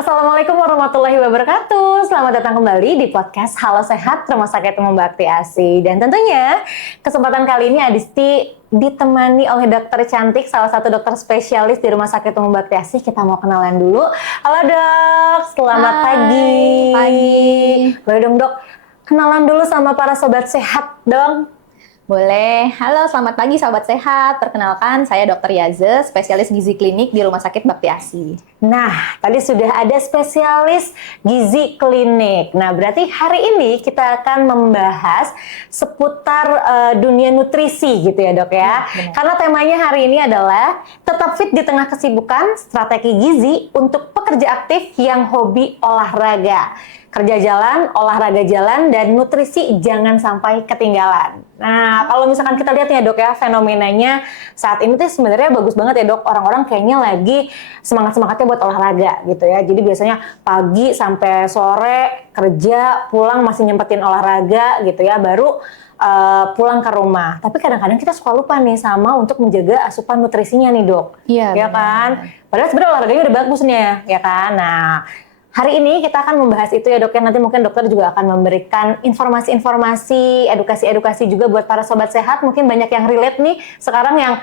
Assalamualaikum warahmatullahi wabarakatuh. Selamat datang kembali di podcast Halo Sehat Rumah Sakit Umum Bakti Asi. Dan tentunya kesempatan kali ini Adisti ditemani oleh dokter cantik, salah satu dokter spesialis di Rumah Sakit Umum Bakti Asi. Kita mau kenalan dulu. Halo dok, selamat pagi. Pagi. Boleh dong dok, kenalan dulu sama para sobat sehat dong. Boleh. Halo, selamat pagi sahabat sehat. Perkenalkan, saya Dr. Yaze, spesialis gizi klinik di Rumah Sakit Bakti Asi. Nah, tadi sudah ada spesialis gizi klinik. Nah, berarti hari ini kita akan membahas seputar dunia nutrisi gitu ya dok ya. Karena temanya hari ini adalah tetap fit di tengah kesibukan, strategi gizi untuk pekerja aktif yang hobi olahraga. Kerja jalan, olahraga jalan, dan nutrisi jangan sampai ketinggalan. Nah, kalau misalkan kita lihat ya dok ya, fenomenanya saat ini tuh sebenarnya bagus banget ya dok. Orang-orang kayaknya lagi semangat-semangatnya buat olahraga gitu ya. Jadi biasanya pagi sampai sore kerja, pulang masih nyempetin olahraga gitu ya, baru pulang ke rumah. Tapi kadang-kadang kita suka lupa nih sama untuk menjaga asupan nutrisinya nih dok. Iya, ya kan? Padahal sebenarnya olahraganya udah bagus nih ya kan? Nah, hari ini kita akan membahas itu ya dok ya, nanti mungkin dokter juga akan memberikan informasi-informasi, edukasi-edukasi juga buat para sobat sehat. Mungkin banyak yang relate nih sekarang yang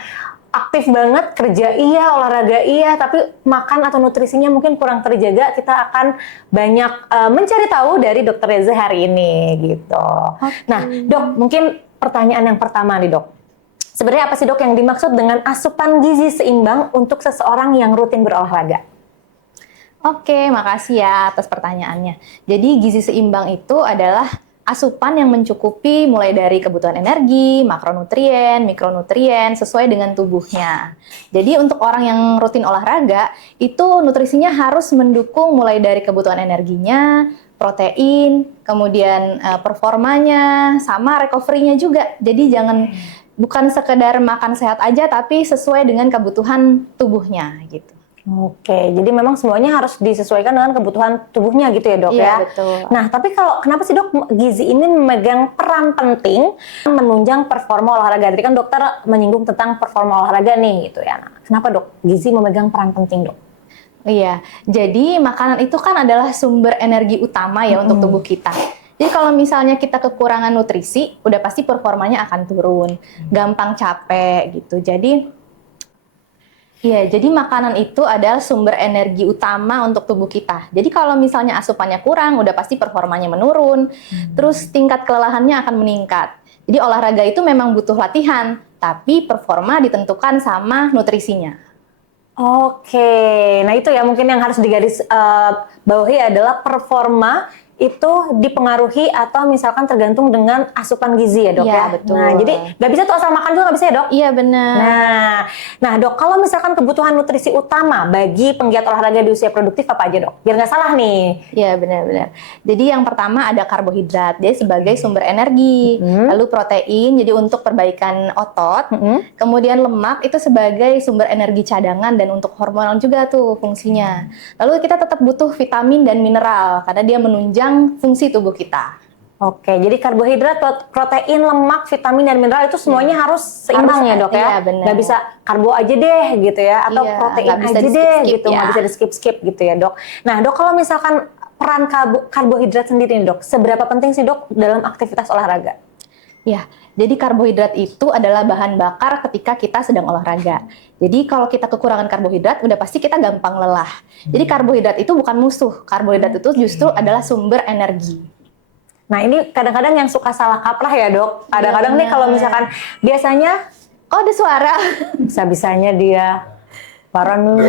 aktif banget, kerja iya, olahraga iya, tapi makan atau nutrisinya mungkin kurang terjaga. Kita akan banyak mencari tahu dari dokter Reza hari ini gitu. Nah dok, mungkin pertanyaan yang pertama nih dok. Sebenarnya apa sih dok yang dimaksud dengan asupan gizi seimbang untuk seseorang yang rutin berolahraga? Oke, makasih ya atas pertanyaannya. Jadi gizi seimbang itu adalah asupan yang mencukupi mulai dari kebutuhan energi, makronutrien, mikronutrien sesuai dengan tubuhnya. Jadi untuk orang yang rutin olahraga, itu nutrisinya harus mendukung mulai dari kebutuhan energinya, protein, kemudian performanya, sama recovery-nya juga. Jadi bukan sekedar makan sehat aja, tapi sesuai dengan kebutuhan tubuhnya gitu. Oke, jadi memang semuanya harus disesuaikan dengan kebutuhan tubuhnya gitu ya dok ya? Iya, betul. Nah, tapi kenapa sih dok gizi ini memegang peran penting menunjang performa olahraga? Tadi kan dokter menyinggung tentang performa olahraga nih gitu ya. Nah, kenapa dok gizi memegang peran penting dok? Iya, jadi makanan itu kan adalah sumber energi utama ya untuk tubuh kita. Jadi kalau misalnya kita kekurangan nutrisi, udah pasti performanya akan turun, gampang capek gitu. Jadi makanan itu adalah sumber energi utama untuk tubuh kita. Jadi kalau misalnya asupannya kurang, udah pasti performanya menurun, terus tingkat kelelahannya akan meningkat. Jadi olahraga itu memang butuh latihan, tapi performa ditentukan sama nutrisinya. Oke, nah itu ya mungkin yang harus digaris bawahi adalah performa itu dipengaruhi atau misalkan tergantung dengan asupan gizi ya dok ya? Betul. Nah jadi nggak bisa tuh asal makan juga nggak bisa ya dok? Iya benar. Nah dok, kalau misalkan kebutuhan nutrisi utama bagi penggiat olahraga di usia produktif apa aja dok? Biar nggak salah nih. Iya benar-benar. Jadi yang pertama ada karbohidrat, dia sebagai sumber energi. Lalu protein, jadi untuk perbaikan otot. Kemudian lemak itu sebagai sumber energi cadangan dan untuk hormonal juga tuh fungsinya. Lalu kita tetap butuh vitamin dan mineral karena dia menunjang fungsi tubuh kita. Oke, jadi karbohidrat, protein, lemak, vitamin, dan mineral itu semuanya harus seimbang ya dok ya? Iya benar. Nggak bisa karbo aja deh gitu ya, atau protein aja deh gitu, nggak bisa di skip-skip gitu ya dok. Nah dok, kalau misalkan peran karbohidrat sendiri nih dok, seberapa penting sih dok dalam aktivitas olahraga? Ya, jadi karbohidrat itu adalah bahan bakar ketika kita sedang olahraga. Jadi kalau kita kekurangan karbohidrat, udah pasti kita gampang lelah. Jadi karbohidrat itu bukan musuh. Karbohidrat itu justru adalah sumber energi. Nah ini kadang-kadang yang suka salah kaprah ya dok. Kadang-kadang nih kalau misalkan biasanya, oh ada suara. Bisa-bisanya dia paranu.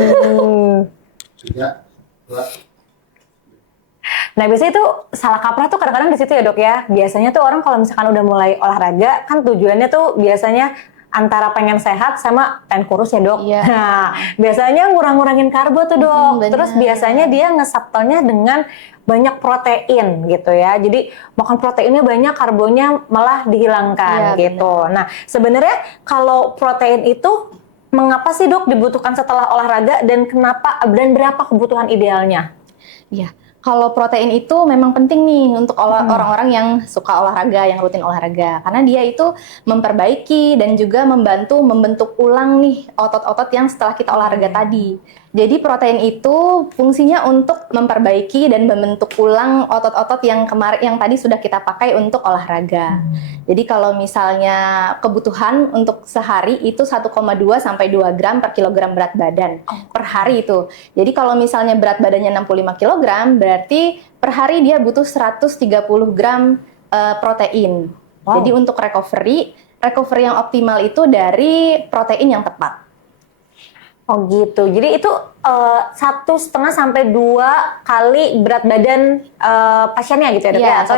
Nah biasanya itu salah kaprah tuh kadang-kadang di situ ya dok ya. Biasanya tuh orang kalau misalkan udah mulai olahraga kan tujuannya tuh biasanya antara pengen sehat sama pengen kurus ya dok. Iya. Nah biasanya ngurang-ngurangin karbo tuh dok. Terus biasanya dia ngesapelnya dengan banyak protein gitu ya. Jadi makan proteinnya banyak, karbonya malah dihilangkan gitu. Benar. Nah sebenarnya kalau protein itu mengapa sih dok dibutuhkan setelah olahraga dan berapa kebutuhan idealnya? Iya. Kalau protein itu memang penting nih untuk orang-orang yang suka olahraga, yang rutin olahraga. Karena dia itu memperbaiki dan juga membantu membentuk ulang nih otot-otot yang setelah kita olahraga tadi. Jadi protein itu fungsinya untuk memperbaiki dan membentuk ulang otot-otot yang tadi sudah kita pakai untuk olahraga. Jadi kalau misalnya kebutuhan untuk sehari itu 1,2 sampai 2 gram per kilogram berat badan per hari itu. Jadi kalau misalnya berat badannya 65 kilogram, berarti per hari dia butuh 130 gram protein. Wow. Jadi untuk recovery yang optimal itu dari protein yang tepat. Oh gitu. Jadi itu 1,5 sampai 2 kali berat badan pasiennya gitu ya dok? Iya, Atau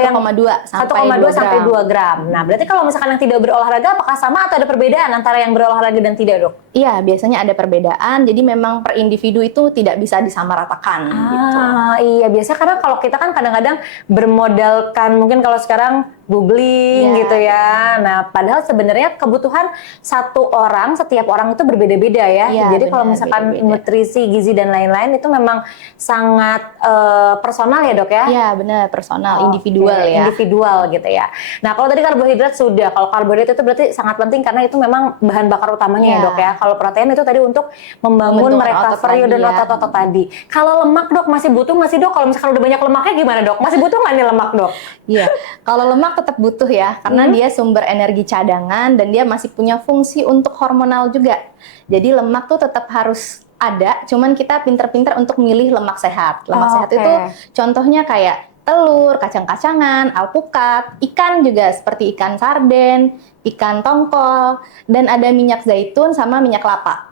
1,2 sampai 2 gram. Nah berarti kalau misalkan yang tidak berolahraga apakah sama atau ada perbedaan antara yang berolahraga dan tidak dok? Iya, biasanya ada perbedaan. Jadi memang per individu itu tidak bisa disamaratakan. Gitu. Iya biasanya karena kalau kita kan kadang-kadang bermodalkan mungkin kalau sekarang googling gitu ya. Nah padahal sebenarnya kebutuhan setiap orang itu berbeda-beda ya. Iya, Jadi kalau benar, misalkan beda-beda. nutrisi, gizi dan lain-lain itu memang sangat personal ya dok ya? Iya, benar, personal, Oke, individual ya. Individual gitu ya. Nah kalau tadi karbohidrat sudah, kalau karbohidrat itu berarti sangat penting karena itu memang bahan bakar utamanya ya Iya. dok ya. Kalau protein itu tadi untuk membangun Membentukkan otot recovery tadi dan ya. otot-otot tadi. Kalau lemak dok masih butuh nggak sih dok? Kalau misalkan udah banyak lemaknya gimana dok? Masih butuh nggak nih lemak dok? Iya, kalau lemak tetap butuh ya, karena dia sumber energi cadangan dan dia masih punya fungsi untuk hormonal juga. Jadi lemak tuh tetap harus ada, cuman kita pinter-pinter untuk milih lemak sehat. Lemak Oh, sehat oke. itu contohnya kayak telur, kacang-kacangan, alpukat, ikan juga seperti ikan sarden, ikan tongkol, dan ada minyak zaitun sama minyak kelapa.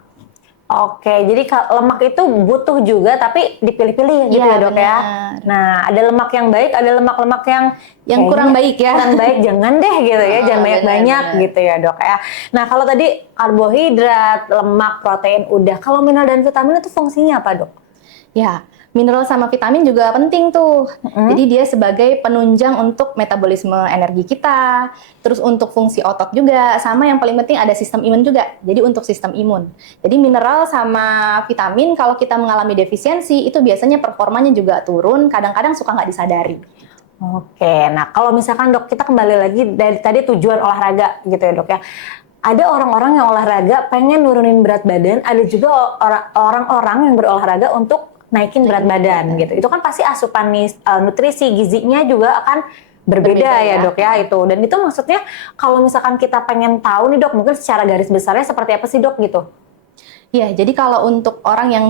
Oke, jadi lemak itu butuh juga tapi dipilih-pilih gitu Iya, ya dok ya. benar. Nah ada lemak yang baik, ada lemak-lemak yang kayaknya Kurang baik ya. Kurang baik, jangan deh gitu ya, jangan banyak-banyak benar. gitu ya dok ya. Nah kalau tadi karbohidrat, lemak, protein udah, kalau mineral dan vitamin itu fungsinya apa dok? Ya, mineral sama vitamin juga penting tuh. Jadi dia sebagai penunjang untuk metabolisme energi kita, terus untuk fungsi otot juga, sama yang paling penting ada sistem imun juga. Jadi untuk sistem imun. Jadi mineral sama vitamin kalau kita mengalami defisiensi itu biasanya performanya juga turun, kadang-kadang suka nggak disadari. Oke, nah kalau misalkan dok kita kembali lagi dari tadi tujuan olahraga gitu ya dok ya. Ada orang-orang yang olahraga pengen nurunin berat badan, ada juga orang-orang yang berolahraga untuk naikin berat badan gitu. Itu kan pasti asupan nutrisi gizinya juga akan berbeda ya dok ya itu. Dan itu maksudnya kalau misalkan kita pengen tahu nih dok, mungkin secara garis besarnya seperti apa sih dok gitu? Ya, jadi kalau untuk orang yang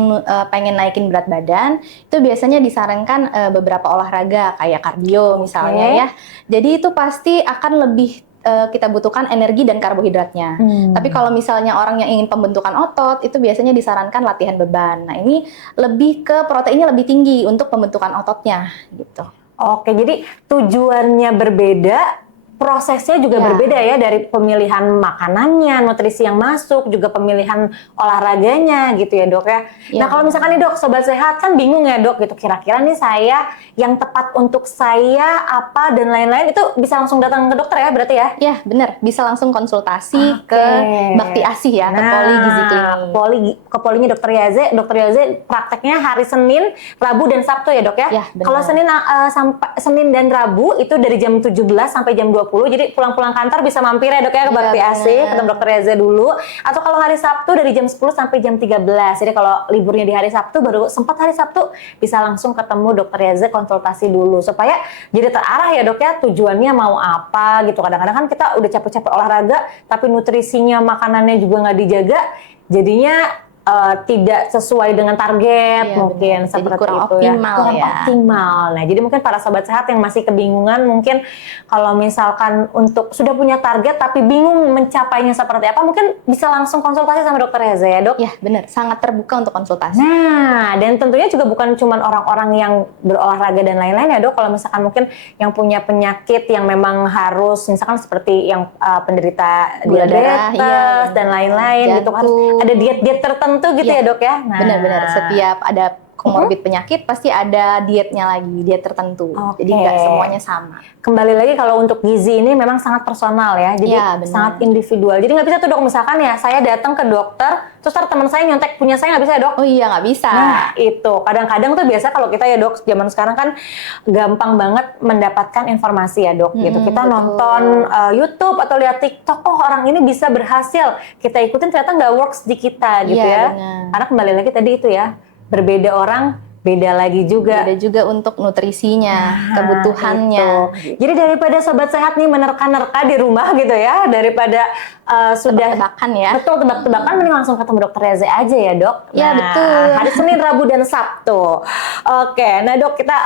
pengen naikin berat badan, itu biasanya disarankan beberapa olahraga kayak kardio misalnya ya. Jadi itu pasti akan lebih kita butuhkan energi dan karbohidratnya. Tapi kalau misalnya orang yang ingin pembentukan otot, itu biasanya disarankan latihan beban. Nah ini lebih ke proteinnya lebih tinggi untuk pembentukan ototnya gitu. Oke, jadi tujuannya berbeda, prosesnya juga berbeda ya, dari pemilihan makanannya, nutrisi yang masuk, juga pemilihan olahraganya gitu ya dok ya. Nah kalau misalkan nih dok, sobat sehat kan bingung ya dok gitu, kira-kira nih saya yang tepat untuk saya apa dan lain-lain itu bisa langsung datang ke dokter ya berarti ya? Ya benar, bisa langsung konsultasi ke Bakti Asih ya, ke Poli Gizi Klinik. Ke polinya dokter Yaze. Dokter Yaze prakteknya hari Senin, Rabu dan Sabtu ya dok ya? Ya, benar. Kalau Senin dan Rabu itu dari jam 17 sampai jam 20, jadi pulang-pulang kantor bisa mampir ya dok ya ke Bakti Asih, ketemu dokter Yaze dulu. Atau kalau hari Sabtu dari jam 10 sampai jam 13. Jadi kalau liburnya di hari Sabtu, baru sempat hari Sabtu bisa langsung ketemu dokter Yaze, konsultasi dulu supaya jadi terarah ya dok ya, tujuannya mau apa gitu. Kadang-kadang kan kita udah capek-capek olahraga tapi nutrisinya, makanannya juga nggak dijaga, jadinya tidak sesuai dengan target, mungkin jadi seperti kurang itu optimal kurang ya. optimal. Nah jadi mungkin para sobat sehat yang masih kebingungan, mungkin kalau misalkan untuk sudah punya target tapi bingung mencapainya seperti apa, mungkin bisa langsung konsultasi sama dokter Yaze ya dok? Ya benar, sangat terbuka untuk konsultasi. Nah, dan tentunya juga bukan cuma orang-orang yang berolahraga dan lain-lain ya dok. Kalau misalkan mungkin yang punya penyakit yang memang harus, misalkan seperti yang penderita Gula darah, diabetes dan lain-lain gitu, harus ada diet-diet tertentu gitu ya dok ya? Nah. Benar-benar, setiap ada komorbid penyakit pasti ada dietnya lagi, diet tertentu. Jadi nggak semuanya sama. Kembali lagi kalau untuk gizi ini memang sangat personal ya, jadi sangat individual. Jadi nggak bisa tuh dok, misalkan ya saya datang ke dokter, terus teman saya nyontek punya saya, nggak bisa ya dok? Oh iya, nggak bisa. Nah itu kadang-kadang tuh biasa kalau kita ya dok, zaman sekarang kan gampang banget mendapatkan informasi ya dok. Gitu kita nonton YouTube atau lihat TikTok, oh orang ini bisa berhasil, kita ikutin ternyata nggak works di kita gitu ya. Benar. Karena kembali lagi tadi itu ya, berbeda orang beda lagi juga. Beda juga untuk nutrisinya, kebutuhannya. Gitu. Jadi daripada sobat sehat nih menerka-nerka di rumah gitu ya, daripada sudah tebak-tebakan ya. Betul, tebak-tebakan, mending langsung ketemu dokter Reza aja ya, Dok. Ya, betul. Hari Senin, Rabu, dan Sabtu. Oke, nah Dok, kita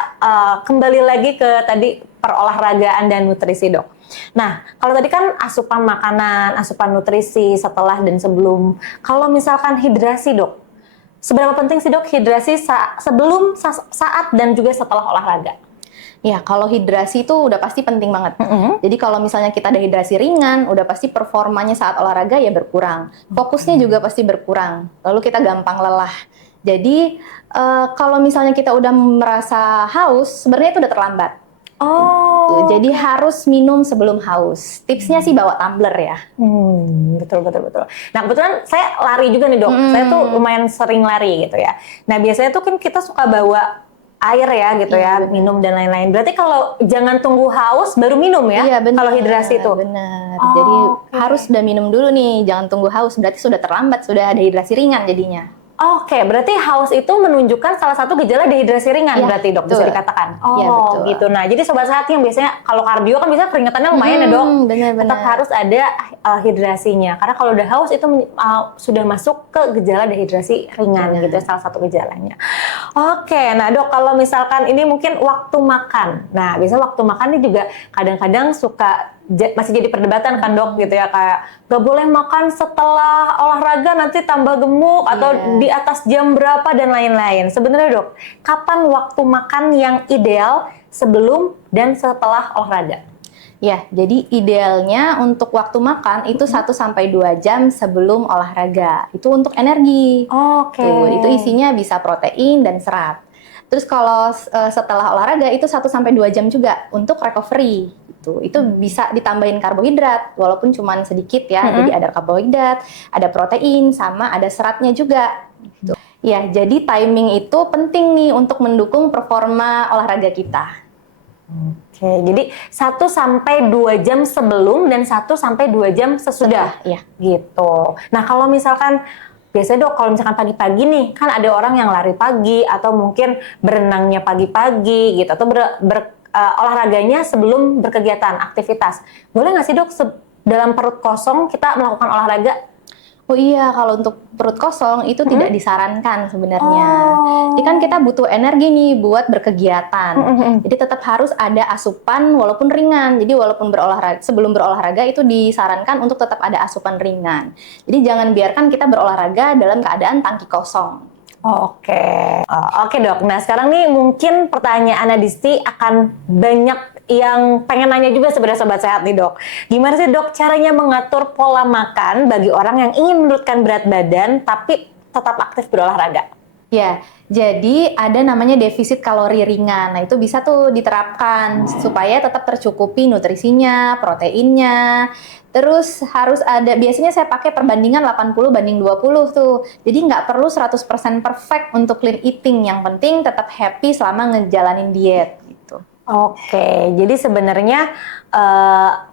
kembali lagi ke tadi perolahragaan dan nutrisi, Dok. Nah, kalau tadi kan asupan makanan, asupan nutrisi setelah dan sebelum. Kalau misalkan hidrasi, Dok, seberapa penting sih, Dok, hidrasi sebelum, saat, dan juga setelah olahraga? Ya, kalau hidrasi itu udah pasti penting banget. Jadi kalau misalnya kita ada hidrasi ringan, udah pasti performanya saat olahraga ya berkurang. Fokusnya juga pasti berkurang. Lalu kita gampang lelah. Jadi kalau misalnya kita udah merasa haus, sebenarnya itu udah terlambat. Jadi harus minum sebelum haus. Tipsnya sih bawa tumbler ya. Betul. Nah, kebetulan saya lari juga nih, Dok. Saya tuh lumayan sering lari gitu ya. Nah, biasanya tuh kan kita suka bawa air ya gitu ya, minum dan lain-lain. Berarti kalau jangan tunggu haus baru minum ya? Iya, benar. Kalau hidrasi itu. Benar. Jadi harus udah minum dulu nih, jangan tunggu haus. Berarti sudah terlambat, sudah ada hidrasi ringan jadinya. Oke, berarti haus itu menunjukkan salah satu gejala dehidrasi ringan, ya, berarti, Dok, bisa dikatakan. Ya, betul. Gitu. Nah, jadi sobat sehat yang biasanya kalau kardio kan biasanya keringetannya lumayan ya, Dok. Benar-benar. Tetap harus ada hidrasinya. Karena kalau udah haus itu sudah masuk ke gejala dehidrasi ringan gitu ya, salah satu gejalanya. Oke, nah Dok, kalau misalkan ini mungkin waktu makan. Nah, biasanya waktu makan ini juga kadang-kadang suka masih jadi perdebatan kan, Dok, gitu ya, kayak gak boleh makan setelah olahraga nanti tambah gemuk atau di atas jam berapa dan lain-lain. Sebenarnya, Dok, kapan waktu makan yang ideal sebelum dan setelah olahraga? Ya, jadi idealnya untuk waktu makan itu 1-2 jam sebelum olahraga. Itu untuk energi. Tuh, itu isinya bisa protein dan serat. Terus kalau setelah olahraga itu 1-2 jam juga untuk recovery. Itu bisa ditambahin karbohidrat walaupun cuma sedikit ya. Jadi ada karbohidrat, ada protein, sama ada seratnya juga. Gitu. Ya, jadi timing itu penting nih untuk mendukung performa olahraga kita. Oke, jadi 1-2 jam sebelum dan 1-2 jam sesudah. Iya. Gitu. Nah, kalau misalkan biasanya, Dok, kalau misalkan pagi-pagi nih, kan ada orang yang lari pagi atau mungkin berenangnya pagi-pagi gitu, atau olahraganya sebelum berkegiatan, aktivitas. Boleh nggak sih, Dok, dalam perut kosong kita melakukan olahraga? Oh iya, kalau untuk perut kosong itu tidak disarankan sebenarnya. Jadi kan kita butuh energi nih buat berkegiatan. Jadi tetap harus ada asupan walaupun ringan. Jadi walaupun sebelum berolahraga itu disarankan untuk tetap ada asupan ringan. Jadi jangan biarkan kita berolahraga dalam keadaan tangki kosong. Oke, Dok. Nah, sekarang nih mungkin pertanyaan Adisti akan banyak yang pengen nanya juga sebenarnya sobat sehat nih, Dok. Gimana sih, Dok, caranya mengatur pola makan bagi orang yang ingin menurunkan berat badan tapi tetap aktif berolahraga? Ya, jadi ada namanya defisit kalori ringan. Nah, itu bisa tuh diterapkan supaya tetap tercukupi nutrisinya, proteinnya. Terus harus ada, biasanya saya pakai perbandingan 80/20 tuh. Jadi nggak perlu 100% perfect untuk clean eating. Yang penting tetap happy selama ngejalanin diet gitu. Oke, jadi sebenarnya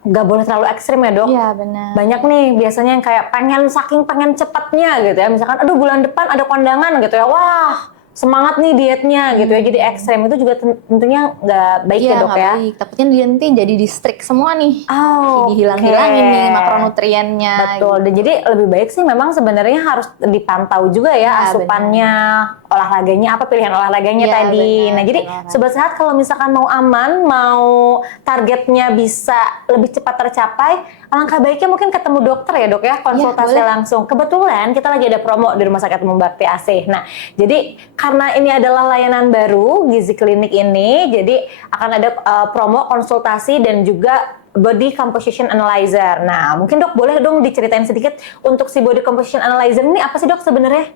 nggak boleh terlalu ekstrim ya, Dok? Iya, benar. Banyak nih biasanya yang kayak saking pengen cepatnya gitu ya. Misalkan, aduh bulan depan ada kondangan gitu ya, wah semangat nih dietnya gitu ya. Jadi ekstrem itu juga tentunya nggak baik ya, Dok, ya? Baik. Takutnya nanti jadi di-strict semua nih. Dihilang-hilangin nih makronutriennya. Betul. Dan jadi lebih baik sih memang sebenarnya harus dipantau juga ya, asupannya, olahraganya, apa pilihan olahraganya tadi. Nah, jadi sobat sehat kalau misalkan mau aman, mau targetnya bisa lebih cepat tercapai, alangkah baiknya mungkin ketemu dokter ya, Dok, ya, konsultasi langsung. Kebetulan kita lagi ada promo di Rumah Sakit Umum Bakti AC. Nah, jadi karena ini adalah layanan baru Gizi Klinik ini, jadi akan ada promo konsultasi dan juga body composition analyzer. Nah, mungkin, Dok, boleh dong diceritain sedikit untuk si body composition analyzer ini apa sih, Dok, sebenarnya?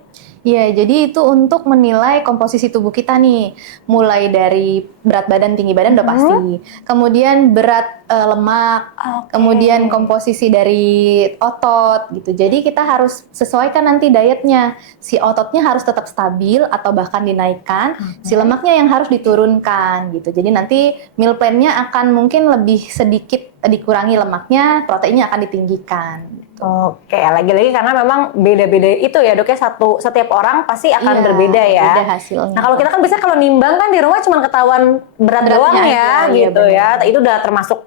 Iya, jadi itu untuk menilai komposisi tubuh kita nih. Mulai dari berat badan, tinggi badan udah pasti. Kemudian berat lemak, kemudian komposisi dari otot gitu. Jadi kita harus sesuaikan nanti dietnya. Si ototnya harus tetap stabil atau bahkan dinaikkan, si lemaknya yang harus diturunkan gitu. Jadi nanti meal plan-nya akan mungkin lebih sedikit dikurangi lemaknya, proteinnya akan ditinggikan gitu. Oke, lagi-lagi karena memang beda-beda itu ya dok ya, setiap orang pasti akan Iya, berbeda ya. beda hasilnya. Nah kalau kita kan bisa kalau nimbang kan di rumah cuma ketahuan berat Beratnya doang ya aja, iya gitu ya. benar. Itu udah termasuk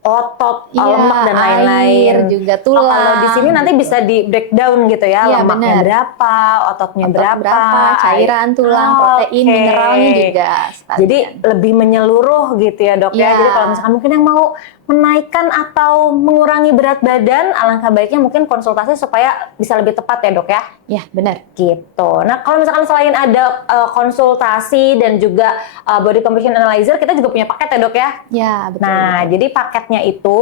otot, Iya, lemak dan air, lain-lain. juga Oh, kalau di tulang, sini nanti gitu. bisa di breakdown gitu ya, Iya, lemaknya benar. berapa, ototnya Otot berapa, cairan, tulang, protein, Oke. mineralnya juga Jadi sekalian. lebih menyeluruh gitu ya dok ya. Iya. Jadi kalau misalkan mungkin yang mau menaikkan atau mengurangi berat badan, alangkah baiknya mungkin konsultasi supaya bisa lebih tepat ya dok ya. Ya, benar. Gitu. Nah kalau misalkan selain ada konsultasi dan juga body composition analyzer, kita juga punya paket ya dok ya. Ya, betul. Nah betul. jadi paketnya itu,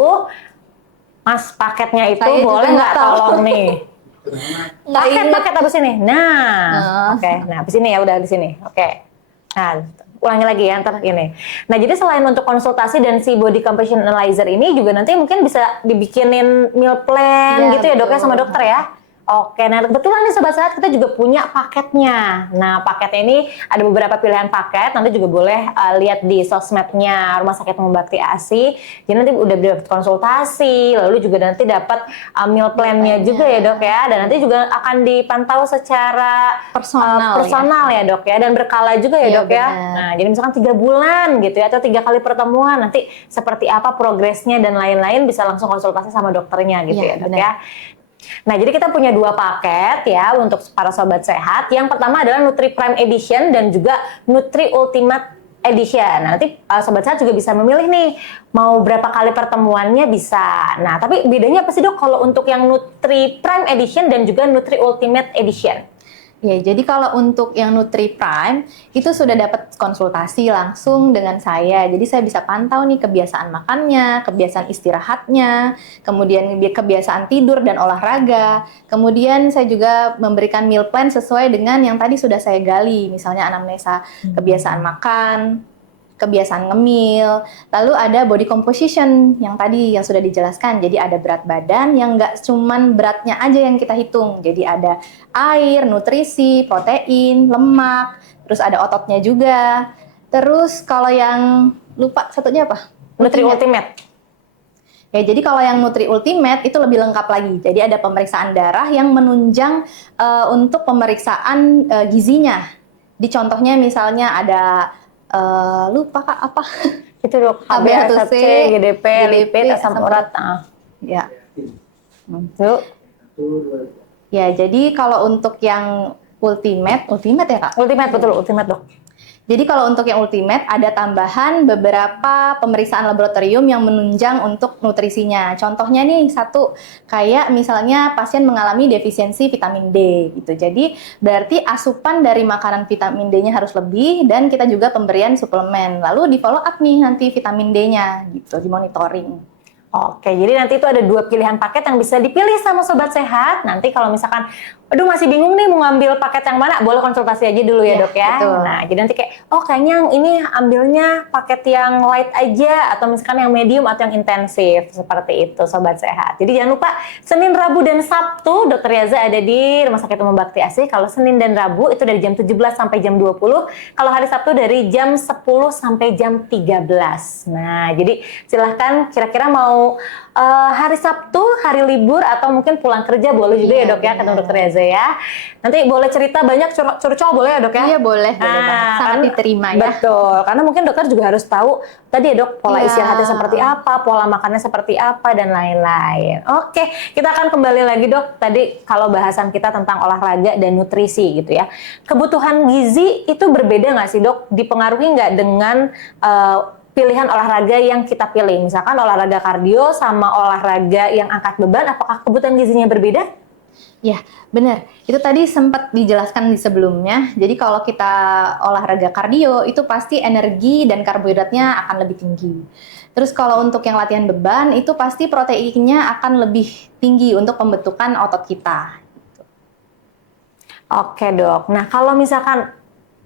Mas paketnya itu Saya juga boleh nggak nggak tahu. tolong nih? Nggak ingat. Paket abis ini. Nah, Oh. oke. Nah abis ini ya udah di sini. Oke. Nah, ulangi lagi ya ntar ini. Nah, jadi selain untuk konsultasi dan si body composition analyzer ini juga nanti mungkin bisa dibikinin meal plan Iya, gitu ya dok ya sama betul. dokter ya. Oke, nah kebetulan nih Sobat Sehat kita juga punya paketnya. Nah, paketnya ini ada beberapa pilihan paket, nanti juga boleh lihat di sosmednya Rumah Sakit Membakti ASI. Jadi nanti udah dapat konsultasi, lalu juga nanti dapat meal plan-nya juga ya dok ya. Dan nanti juga akan dipantau secara personal ya dok ya, dan berkala juga ya Iya, dok ya. benar. Nah, jadi misalkan 3 bulan gitu ya, atau 3 kali pertemuan, nanti seperti apa progresnya dan lain-lain bisa langsung konsultasi sama dokternya gitu Iya, ya dok benar. ya. Nah, jadi kita punya 2 paket ya untuk para sobat sehat. Yang pertama adalah Nutri Prime Edition dan juga Nutri Ultimate Edition. Nah, nanti sobat sehat juga bisa memilih nih mau berapa kali pertemuannya bisa. Nah, tapi bedanya apa sih dok kalau untuk yang Nutri Prime Edition dan juga Nutri Ultimate Edition? Ya, jadi kalau untuk yang Nutri Prime itu sudah dapat konsultasi langsung dengan saya. Jadi saya bisa pantau nih kebiasaan makannya, kebiasaan istirahatnya, kemudian kebiasaan tidur dan olahraga. Kemudian saya juga memberikan meal plan sesuai dengan yang tadi sudah saya gali, misalnya anamnesa kebiasaan makan, kebiasaan ngemil, lalu ada body composition yang tadi yang sudah dijelaskan. Jadi ada berat badan yang nggak cuman beratnya aja yang kita hitung. Jadi ada air, nutrisi, protein, lemak, terus ada ototnya juga. Terus kalau yang lupa satunya apa? Nutri Ultimate. Ya, jadi kalau yang Nutri Ultimate itu lebih lengkap lagi. Jadi ada pemeriksaan darah yang menunjang untuk pemeriksaan gizinya. Di contohnya misalnya ada lupa kak apa? Itu dok, HbA1c, GDP, lipid, asam urat. Ya. Yuk. Ya, jadi kalau untuk yang ultimate ya kak? Ultimate, betul, ultimate dok. Jadi kalau untuk yang ultimate ada tambahan beberapa pemeriksaan laboratorium yang menunjang untuk nutrisinya. Contohnya nih satu, kayak misalnya pasien mengalami defisiensi vitamin D gitu. Jadi berarti asupan dari makanan vitamin D-nya harus lebih dan kita juga pemberian suplemen. Lalu di follow up nih nanti vitamin D-nya gitu, di monitoring. Oke, jadi nanti itu ada 2 pilihan paket yang bisa dipilih sama sobat sehat. Nanti kalau misalkan, aduh masih bingung nih mau ngambil paket yang mana, boleh konsultasi aja dulu ya dok ya. Betul. Nah, jadi nanti kayak, oh kayaknya yang ini ambilnya paket yang light aja, atau misalkan yang medium atau yang intensif, seperti itu sobat sehat. Jadi jangan lupa, Senin, Rabu, dan Sabtu, Dr. Yaza ada di Rumah Sakit Umum Bakti ASI. Kalau Senin dan Rabu itu dari jam 17 sampai jam 20, kalau hari Sabtu dari jam 10 sampai jam 13. Nah, jadi silahkan kira-kira mau hari Sabtu, hari libur, atau mungkin pulang kerja boleh juga ya dok ya, kata Dr. Yaza ya. Nanti boleh cerita banyak, curcol boleh ya dok ya? Iya boleh banget. Sangat diterima ya. Betul, karena mungkin dokter juga harus tahu tadi ya dok, pola istirahatnya seperti apa, pola makannya seperti apa, dan lain-lain. Oke, kita akan kembali lagi dok, tadi kalau bahasan kita tentang olahraga dan nutrisi gitu ya. Kebutuhan gizi itu berbeda nggak sih dok? Dipengaruhi nggak dengan pilihan olahraga yang kita pilih? Misalkan olahraga kardio sama olahraga yang angkat beban, apakah kebutuhan gizinya berbeda? Ya, benar. Itu tadi sempat dijelaskan di sebelumnya. Jadi kalau kita olahraga kardio, itu pasti energi dan karbohidratnya akan lebih tinggi. Terus kalau untuk yang latihan beban, itu pasti proteinnya akan lebih tinggi untuk pembentukan otot kita. Oke dok, nah kalau misalkan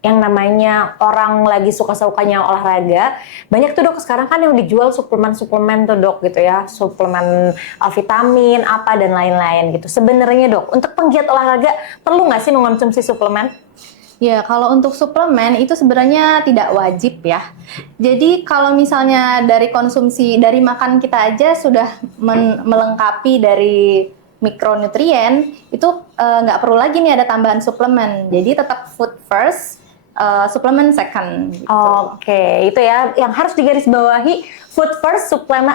yang namanya orang lagi suka-sukanya olahraga, banyak tuh dok sekarang kan yang dijual suplemen-suplemen tuh dok gitu ya, suplemen vitamin apa dan lain-lain gitu. Sebenarnya dok, untuk penggiat olahraga perlu nggak sih mengonsumsi suplemen? Ya, kalau untuk suplemen itu sebenarnya tidak wajib ya. Jadi kalau misalnya dari konsumsi, dari makan kita aja sudah melengkapi dari mikronutrien itu nggak perlu lagi nih ada tambahan suplemen. Jadi tetap food first, suplemen second. Gitu. Oke, itu ya yang harus digarisbawahi, food first,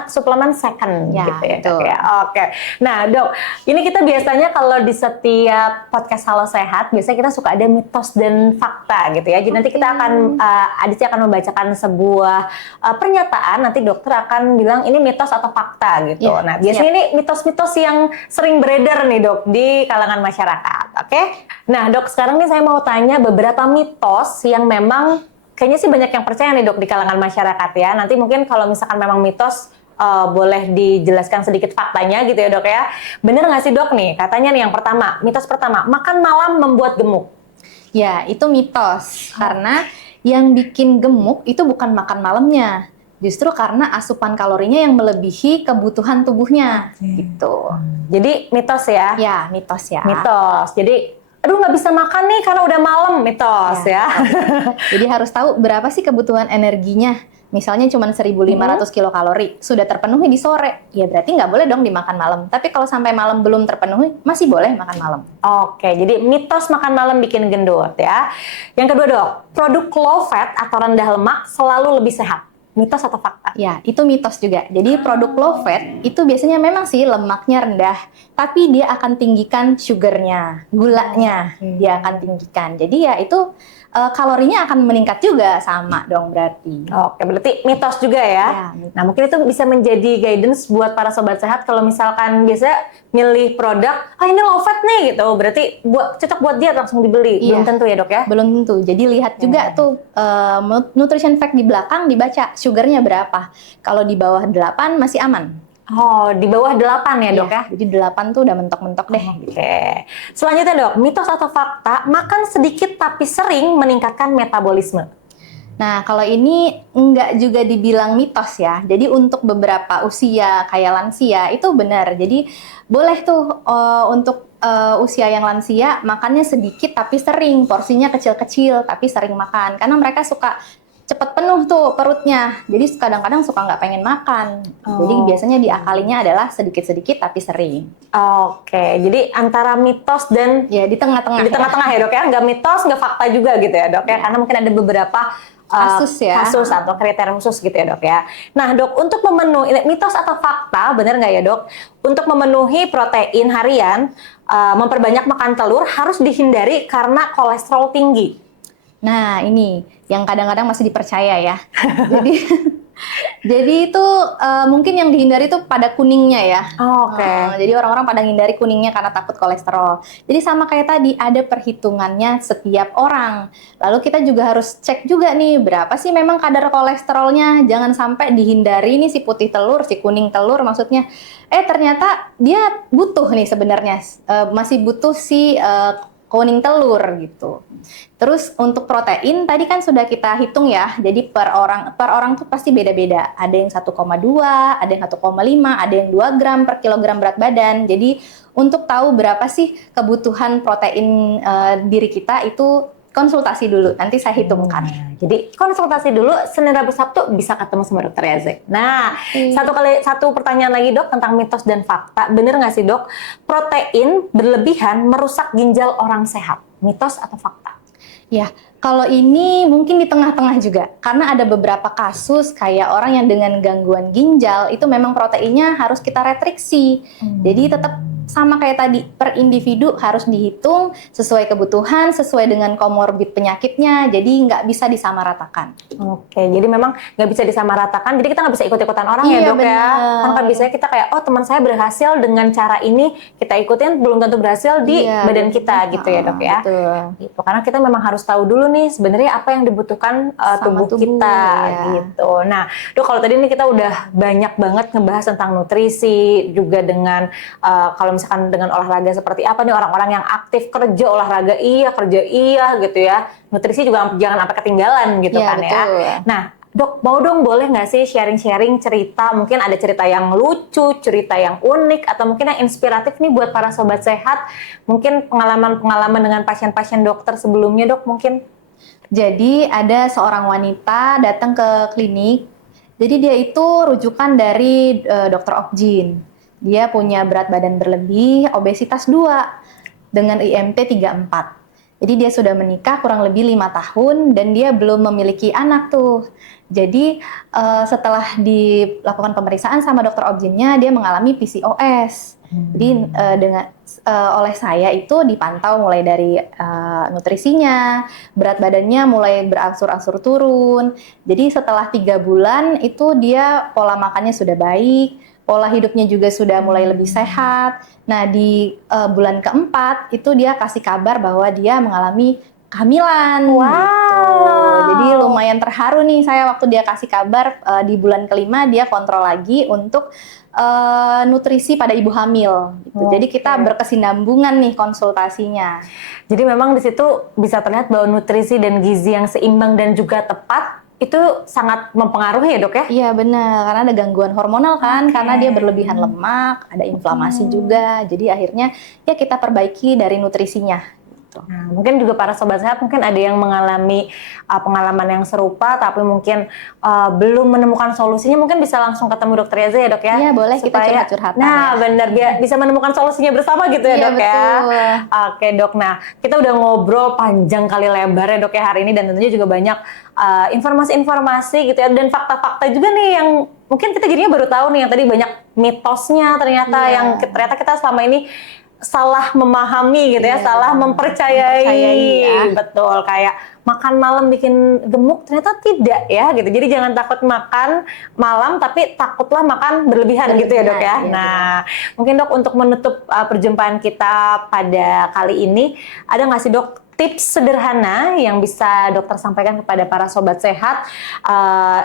suplemen second, Ya, gitu ya, Dok betul. ya. Oke. Nah, Dok, ini kita biasanya kalau di setiap podcast Halo Sehat, biasanya kita suka ada mitos dan fakta gitu ya. Jadi nanti kita akan Adici akan membacakan sebuah pernyataan, nanti dokter akan bilang ini mitos atau fakta gitu. Ya, Nah, biasanya ini mitos-mitos yang sering beredar nih, Dok, di kalangan masyarakat. Oke? Nah, Dok, sekarang nih saya mau tanya beberapa mitos yang memang kayaknya sih banyak yang percaya nih, Dok, di kalangan masyarakat ya. Nanti mungkin kalau misalkan memang mitos, boleh dijelaskan sedikit faktanya gitu ya, Dok ya. Bener nggak sih, Dok, nih? Katanya nih yang pertama, mitos pertama, makan malam membuat gemuk. Ya, itu mitos. Karena yang bikin gemuk itu bukan makan malamnya. Justru karena asupan kalorinya yang melebihi kebutuhan tubuhnya. Gitu. Jadi mitos ya? Ya, mitos ya. Mitos. Jadi, aduh nggak bisa makan nih karena udah malam, mitos ya. Jadi harus tahu berapa sih kebutuhan energinya. Misalnya cuma 1.500 kilokalori, sudah terpenuhi di sore, ya berarti nggak boleh dong dimakan malam. Tapi kalau sampai malam belum terpenuhi, masih boleh makan malam. Oke, jadi mitos makan malam bikin gendut ya. Yang kedua, Dok, produk low fat atau rendah lemak selalu lebih sehat. Mitos atau fakta? Ya, itu mitos juga. Jadi produk low fat itu biasanya memang sih lemaknya rendah, tapi dia akan tinggikan sugarnya, gulanya dia akan tinggikan. Jadi ya itu kalorinya akan meningkat juga, sama dong berarti. Oke, berarti mitos juga ya. Ya, mitos. Nah, mungkin itu bisa menjadi guidance buat para sobat sehat kalau misalkan biasanya milih produk, ini low fat nih gitu. Berarti cocok buat diet langsung dibeli. Iya. Belum tentu ya, Dok ya? Belum tentu. Jadi lihat juga tuh nutrition fact di belakang dibaca sugarnya berapa. Kalau di bawah 8 masih aman. Oh, di bawah 8 ya, Dok ya? Jadi 8 tuh udah mentok-mentok deh. Oke. Selanjutnya, Dok, mitos atau fakta, makan sedikit tapi sering meningkatkan metabolisme. Nah, kalau ini enggak juga dibilang mitos ya. Jadi untuk beberapa usia kayak lansia itu benar. Jadi boleh tuh untuk usia yang lansia makannya sedikit tapi sering, porsinya kecil-kecil tapi sering makan. Karena mereka suka cepat penuh tuh perutnya, jadi kadang-kadang suka nggak pengen makan. Jadi biasanya diakalinya adalah sedikit-sedikit tapi sering. Oke, jadi antara mitos dan Ya di tengah-tengah. di tengah-tengah ya, Dok ya, nggak mitos nggak fakta juga gitu ya, Dok ya, karena mungkin ada beberapa kasus atau kriteria khusus gitu ya, Dok ya. Nah, Dok, untuk memenuhi mitos atau fakta, benar nggak ya, Dok? Untuk memenuhi protein harian, memperbanyak makan telur harus dihindari karena kolesterol tinggi. Nah, ini yang kadang-kadang masih dipercaya ya. Jadi itu mungkin yang dihindari itu pada kuningnya ya. Oke. Jadi orang-orang pada hindari kuningnya karena takut kolesterol. Jadi sama kayak tadi, ada perhitungannya setiap orang. Lalu kita juga harus cek juga nih, berapa sih memang kadar kolesterolnya. Jangan sampai dihindari nih si putih telur, si kuning telur maksudnya. Ternyata dia butuh nih sebenarnya, masih butuh si kuning telur gitu. Terus untuk protein tadi kan sudah kita hitung ya. Jadi per orang tuh pasti beda-beda. Ada yang 1,2, ada yang 1,5, ada yang 2 gram per kilogram berat badan. Jadi untuk tahu berapa sih kebutuhan protein diri kita itu konsultasi dulu, nanti saya hitungkan. Jadi konsultasi dulu, Senin, Rabu, Sabtu bisa ketemu sama Dokter Yazek. Nah, satu pertanyaan lagi, Dok, tentang mitos dan fakta. Bener nggak sih, Dok, protein berlebihan merusak ginjal orang sehat? Mitos atau fakta? Ya, kalau ini mungkin di tengah-tengah juga, karena ada beberapa kasus kayak orang yang dengan gangguan ginjal itu memang proteinnya harus kita restriksi. Jadi tetap sama kayak tadi, per individu harus dihitung sesuai kebutuhan, sesuai dengan komorbid penyakitnya, jadi nggak bisa disamaratakan. Oke, jadi memang nggak bisa disamaratakan, jadi kita nggak bisa ikut-ikutan orang ya, Dok ya. Kan biasanya kita kayak, teman saya berhasil dengan cara ini, kita ikutin, belum tentu berhasil di badan kita gitu ya, Dok ya. Betul. Gitu. Karena kita memang harus tahu dulu nih sebenarnya apa yang dibutuhkan tubuh kita gitu. Nah, Dok, kalau tadi ini kita udah banyak banget ngebahas tentang nutrisi, juga dengan kalau misalkan dengan olahraga seperti apa nih, orang-orang yang aktif kerja olahraga kerja gitu ya. Nutrisi juga jangan sampai ketinggalan gitu kan betul. ya. Nah, Dok, mau dong boleh nggak sih sharing-sharing cerita, mungkin ada cerita yang lucu, cerita yang unik, atau mungkin yang inspiratif nih buat para sobat sehat, mungkin pengalaman-pengalaman dengan pasien-pasien dokter sebelumnya, Dok, mungkin? Jadi ada seorang wanita datang ke klinik, jadi dia itu rujukan dari dokter Okjin. Dia punya berat badan berlebih, obesitas 2 dengan IMT 34. Jadi dia sudah menikah kurang lebih 5 tahun dan dia belum memiliki anak tuh. Jadi setelah dilakukan pemeriksaan sama dokter objinnya, dia mengalami PCOS. Jadi oleh saya itu dipantau mulai dari nutrisinya, berat badannya mulai berangsur-angsur turun. Jadi setelah 3 bulan itu dia pola makannya sudah baik, pola hidupnya juga sudah mulai lebih sehat. Nah, di bulan keempat itu dia kasih kabar bahwa dia mengalami kehamilan. Wow. Gitu. Jadi lumayan terharu nih saya waktu dia kasih kabar di bulan kelima dia kontrol lagi untuk nutrisi pada ibu hamil. Gitu. Jadi kita berkesinambungan nih konsultasinya. Jadi memang di situ bisa terlihat bahwa nutrisi dan gizi yang seimbang dan juga tepat itu sangat mempengaruhi ya dok ya? Iya benar, karena ada gangguan hormonal kan, karena dia berlebihan lemak, ada inflamasi juga. Jadi akhirnya ya kita perbaiki dari nutrisinya. Nah, mungkin juga para sobat sehat mungkin ada yang mengalami pengalaman yang serupa tapi mungkin belum menemukan solusinya, mungkin bisa langsung ketemu dokter Yaza ya dok ya? Iya boleh, kita curhat-curhatan. Nah benar, bisa menemukan solusinya bersama gitu ya dok ya? Oke dok, nah kita udah ngobrol panjang kali lebar ya dok ya hari ini, dan tentunya juga banyak informasi-informasi gitu ya, dan fakta-fakta juga nih yang mungkin kita jadinya baru tahu nih, yang tadi banyak mitosnya ternyata yang ternyata kita selama ini salah memahami gitu ya, salah mempercayai ya. Betul, kayak makan malam bikin gemuk, ternyata tidak ya gitu. Jadi jangan takut makan malam, tapi takutlah makan berlebihan gitu ya dok ya. Nah mungkin dok untuk menutup perjumpaan kita pada kali ini, ada nggak sih dok tips sederhana yang bisa dokter sampaikan kepada para sobat sehat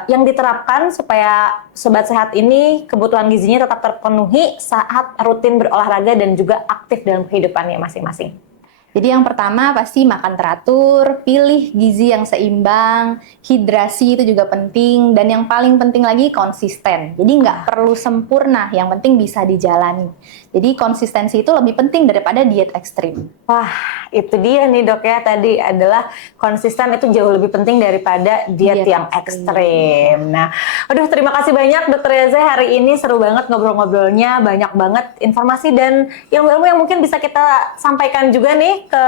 yang diterapkan supaya sobat sehat ini kebutuhan gizinya tetap terpenuhi saat rutin berolahraga dan juga aktif dalam kehidupannya masing-masing? Jadi yang pertama pasti makan teratur, pilih gizi yang seimbang, hidrasi itu juga penting, dan yang paling penting lagi konsisten. Jadi nggak perlu sempurna, yang penting bisa dijalani. Jadi konsistensi itu lebih penting daripada diet ekstrim. Wah, itu dia nih dok ya, tadi adalah konsisten itu jauh lebih penting daripada diet yang ekstrim. Nah, aduh terima kasih banyak dokter Yaza, hari ini seru banget ngobrol-ngobrolnya, banyak banget informasi dan ilmu-ilmu yang mungkin bisa kita sampaikan juga nih ke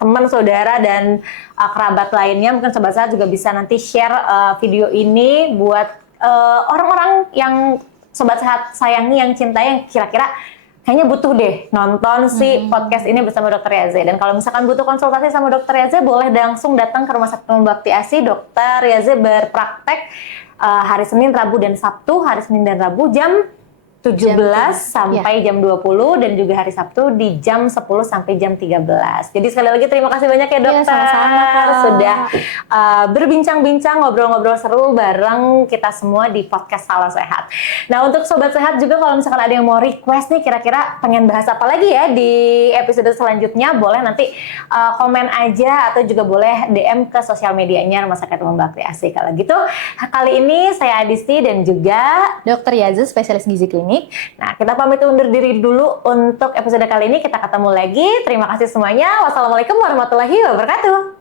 teman, saudara, dan kerabat lainnya. Mungkin sobat sehat juga bisa nanti share video ini buat orang-orang yang sobat sehat sayangi, yang cintai, yang kira-kira kayaknya butuh deh nonton si podcast ini bersama Dokter Yaza. Dan kalau misalkan butuh konsultasi sama Dokter Yaza, boleh langsung datang ke Rumah Sakit Umum Bakti Asi. Dokter Yaza berpraktek hari Senin, Rabu, dan Sabtu. Hari Senin dan Rabu jam 17 sampai jam 20, dan juga hari Sabtu di jam 10 sampai jam 13. Jadi sekali lagi terima kasih banyak ya dokter, sama-sama, sudah berbincang-bincang, ngobrol-ngobrol seru bareng kita semua di podcast Salah Sehat. Nah untuk sobat sehat juga, kalau misalkan ada yang mau request nih, kira-kira pengen bahas apa lagi ya di episode selanjutnya, boleh nanti komen aja atau juga boleh DM ke sosial medianya Rumah Sakit Umum Bakti Asi. Kalau gitu kali ini saya Adisti dan juga Dokter Yaza, spesialis gizi klinik. Nah, kita pamit undur diri dulu untuk episode kali ini. Kita ketemu lagi. Terima kasih semuanya. Wassalamualaikum warahmatullahi wabarakatuh.